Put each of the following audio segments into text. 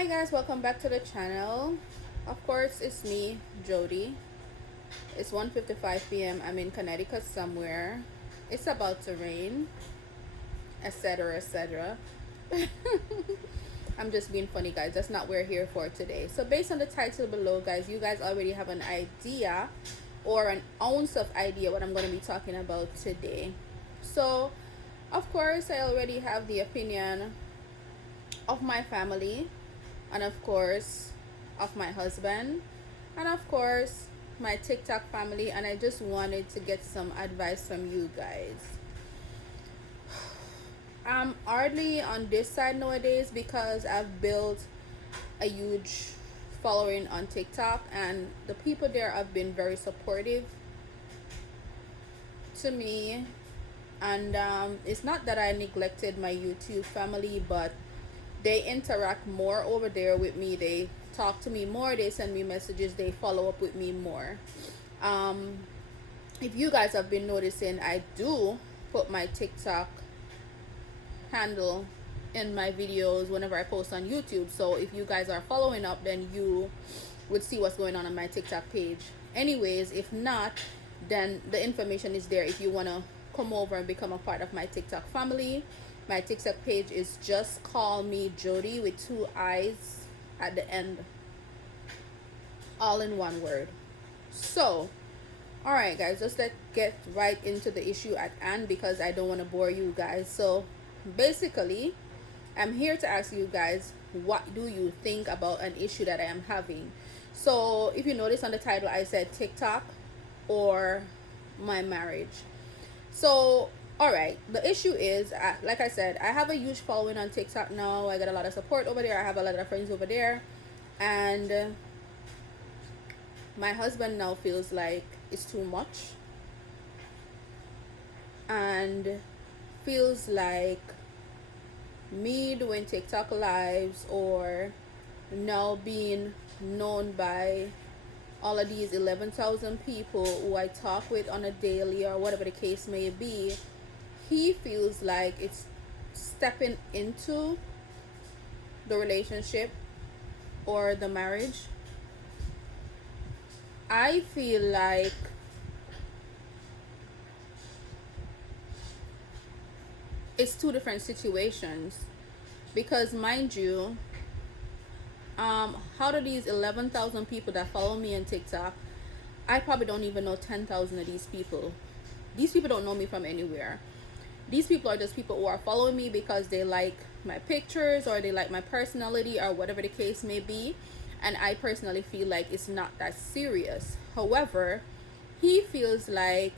Hi guys, welcome back to the channel. Of course, it's me, Jody. It's 1:55 p.m. I'm in Connecticut somewhere. It's about to rain, etc., etc. I'm just being funny, guys. That's not what we're here for today. So, based on the title below, guys, you guys already have an idea or an ounce of idea what I'm going to be talking about today. So, of course, I already have the opinion of my family, and of course of my husband, and of course my TikTok family, and I just wanted to get some advice from you guys. I'm hardly on this side nowadays because I've built a huge following on TikTok, and the people there have been very supportive to me. And it's not that I neglected my YouTube family, but they interact more over there with me. They talk to me more, they send me messages, they follow up with me more. um if you guys have been noticing, I do put my TikTok handle in my videos whenever I post on YouTube. So if you guys are following up, then you would see what's going on my TikTok page. Anyways, if not, then the information is there if you want to come over and become a part of my TikTok family. My TikTok page is Just Call Me Jody with two I's at the end, all in one word. So, all right, guys, let's get right into the issue at hand because I don't want to bore you guys. So, basically, I'm here to ask you guys, what do you think about an issue that I am having? So, if you notice on the title, I said TikTok or my marriage. So, all right, the issue is, like I said, I have a huge following on TikTok now. I got a lot of support over there. I have a lot of friends over there, and my husband now feels like it's too much, and feels like me doing TikTok lives or now being known by all of these 11,000 people who I talk with on a daily or whatever the case may be, he feels like it's stepping into the relationship or the marriage. I feel like it's two different situations because, mind you, how do these 11,000 people that follow me on TikTok, I probably don't even know 10,000 of these people. These people don't know me from anywhere. These people are just people who are following me because they like my pictures or they like my personality or whatever the case may be. And I personally feel like it's not that serious. However, he feels like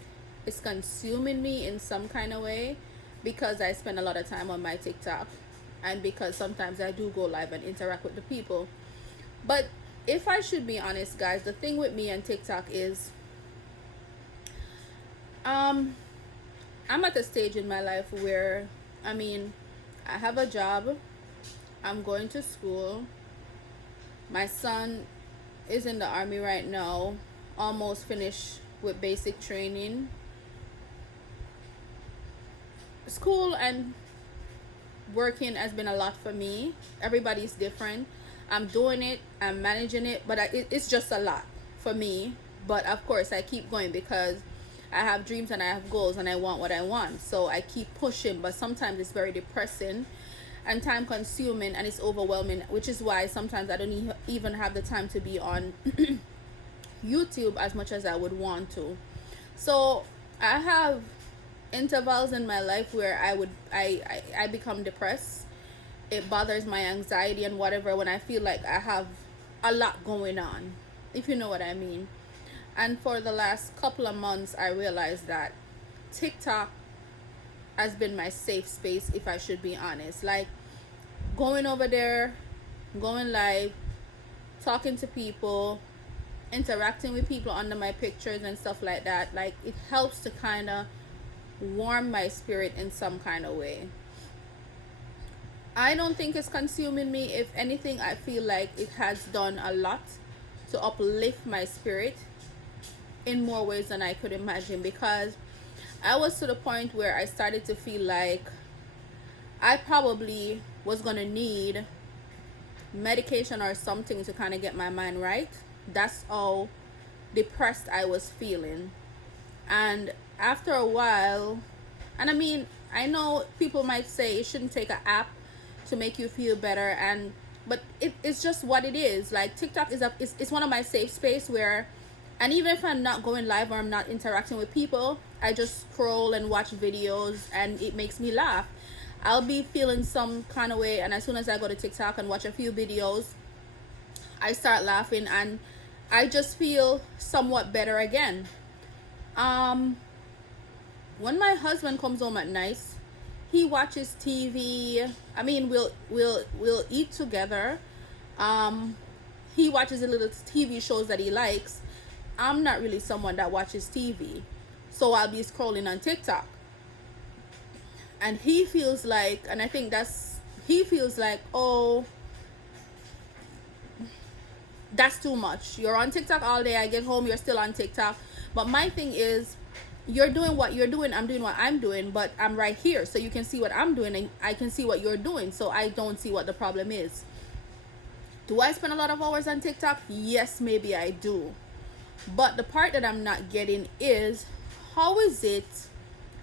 it's consuming me in some kind of way because I spend a lot of time on my TikTok and because sometimes I do go live and interact with the people. But if I should be honest, guys, the thing with me and TikTok is I'm at a stage in my life where, I mean, I have a job, I'm going to school, my son is in the army right now, almost finished with basic training. School and working has been a lot for me. Everybody's different. I'm doing it, I'm managing it, but it's just a lot for me. But of course, I keep going because I have dreams and I have goals and I want what I want. So I keep pushing, but sometimes it's very depressing and time consuming and it's overwhelming, which is why sometimes I don't even have the time to be on YouTube as much as I would want to. So I have intervals in my life where I become depressed. It bothers my anxiety and whatever when I feel like I have a lot going on, if you know what I mean. And for the last couple of months, I realized that TikTok has been my safe space, if I should be honest. Like going over there, going live, talking to people, interacting with people under my pictures and stuff like that. Like it helps to kind of warm my spirit in some kind of way. I don't think it's consuming me. If anything, I feel like it has done a lot to uplift my spirit in more ways than I could imagine, because I was to the point where I started to feel like I probably was gonna need medication or something to kind of get my mind right. That's how depressed I was feeling. And after a while, and I mean, I know people might say it shouldn't take an app to make you feel better, and but it's just what it is. Like TikTok is one of my safe space where, and even if I'm not going live or I'm not interacting with people, I just scroll and watch videos and it makes me laugh. I'll be feeling some kind of way, and as soon as I go to TikTok and watch a few videos, I start laughing and I just feel somewhat better again. Um, when my husband comes home at night, he watches TV. I mean, we'll eat together. Um, he watches the little TV shows that he likes. I'm not really someone that watches TV, so I'll be scrolling on TikTok, and he feels like, and I think that's he feels like, oh, that's too much. You're on TikTok all day. I get home, you're still on TikTok. But my thing is, you're doing what you're doing, I'm doing what I'm doing, but I'm right here, so you can see what I'm doing and I can see what you're doing, so I don't see what the problem is. Do I spend a lot of hours on TikTok? Yes, maybe I do. But the part that I'm not getting is, how is it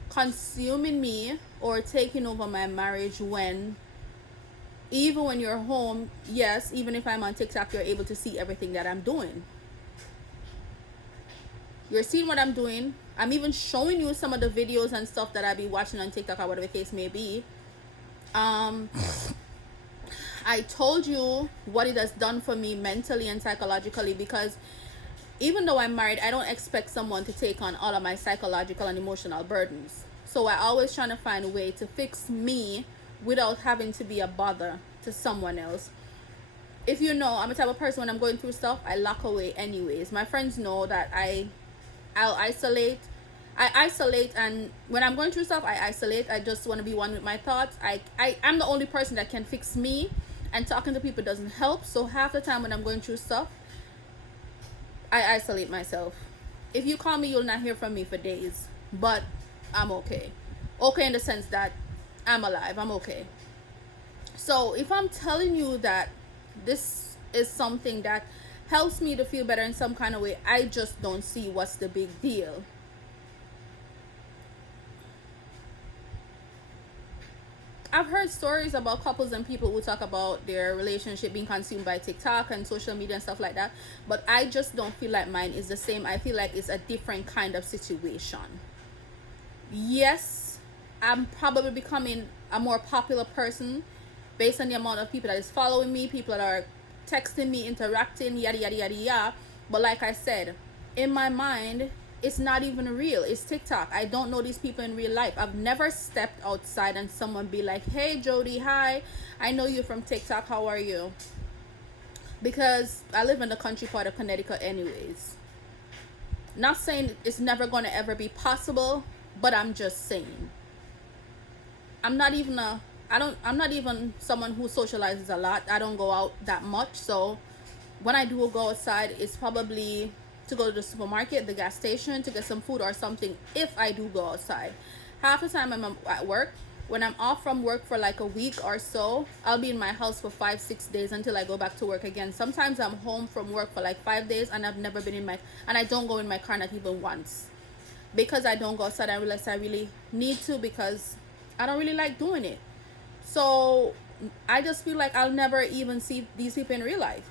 consuming me or taking over my marriage when, even when you're home, yes, even if I'm on TikTok, you're able to see everything that I'm doing. You're seeing what I'm doing. I'm even showing you some of the videos and stuff that I be watching on TikTok or whatever the case may be. I told you what it has done for me mentally and psychologically, because even though I'm married, I don't expect someone to take on all of my psychological and emotional burdens. So I always trying to find a way to fix me without having to be a bother to someone else. If you know, I'm the type of person, when I'm going through stuff, I lock away anyways. My friends know that I'll isolate. I isolate, and when I'm going through stuff, I isolate. I just want to be one with my thoughts. I'm the only person that can fix me, and talking to people doesn't help. So half the time when I'm going through stuff, I isolate myself. If you call me, you'll not hear from me for days, but I'm okay. Okay in the sense that I'm alive. I'm okay. So if I'm telling you that this is something that helps me to feel better in some kind of way, I just don't see what's the big deal. I've heard stories about couples and people who talk about their relationship being consumed by TikTok and social media and stuff like that, but I just don't feel like mine is the same. I feel like it's a different kind of situation. Yes, I'm probably becoming a more popular person based on the amount of people that is following me, people that are texting me, interacting, yada yada yada yada. But like I said, in my mind, it's not even real. It's TikTok. I don't know these people in real life. I've never stepped outside and someone be like, hey Jody, hi, I know you from TikTok, how are you? Because I live in the country part of Connecticut anyways. Not saying it's never going to ever be possible, but I'm just saying, I'm not even someone who socializes a lot. I don't go out that much, so when I do go outside, it's probably to go to the supermarket, the gas station, to get some food or something, if I do go outside. Half the time I'm at work. When I'm off from work for like a week or so, I'll be in my house for 5-6 days until I go back to work again. Sometimes I'm home from work for like 5 days and I've never been and I don't go in my car not even once, because I don't go outside. I realize I really need to, because I don't really like doing it. So I just feel like I'll never even see these people in real life.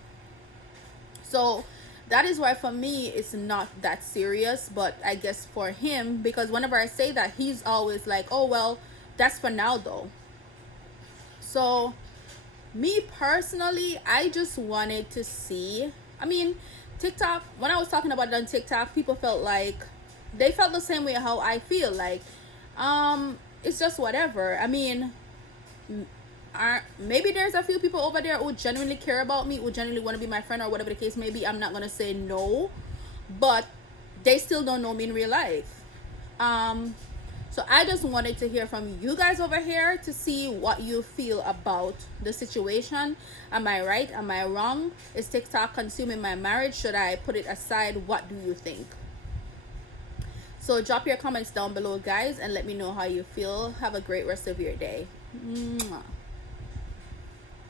So that is why for me it's not that serious. But I guess for him, because whenever I say that, he's always like, oh well, that's for now though. So me personally, I just wanted to see, I mean, TikTok, when I was talking about it on TikTok, people felt like they felt the same way how I feel. Like it's just whatever. I mean, maybe there's a few people over there who genuinely care about me, who genuinely want to be my friend or whatever the case may be. I'm not gonna say no, but they still don't know me in real life. So I just wanted to hear from you guys over here to see what you feel about the situation. Am I right? Am I wrong? Is TikTok consuming my marriage? Should I put it aside? What do you think? So drop your comments down below, guys, and let me know how you feel. Have a great rest of your day. Mwah.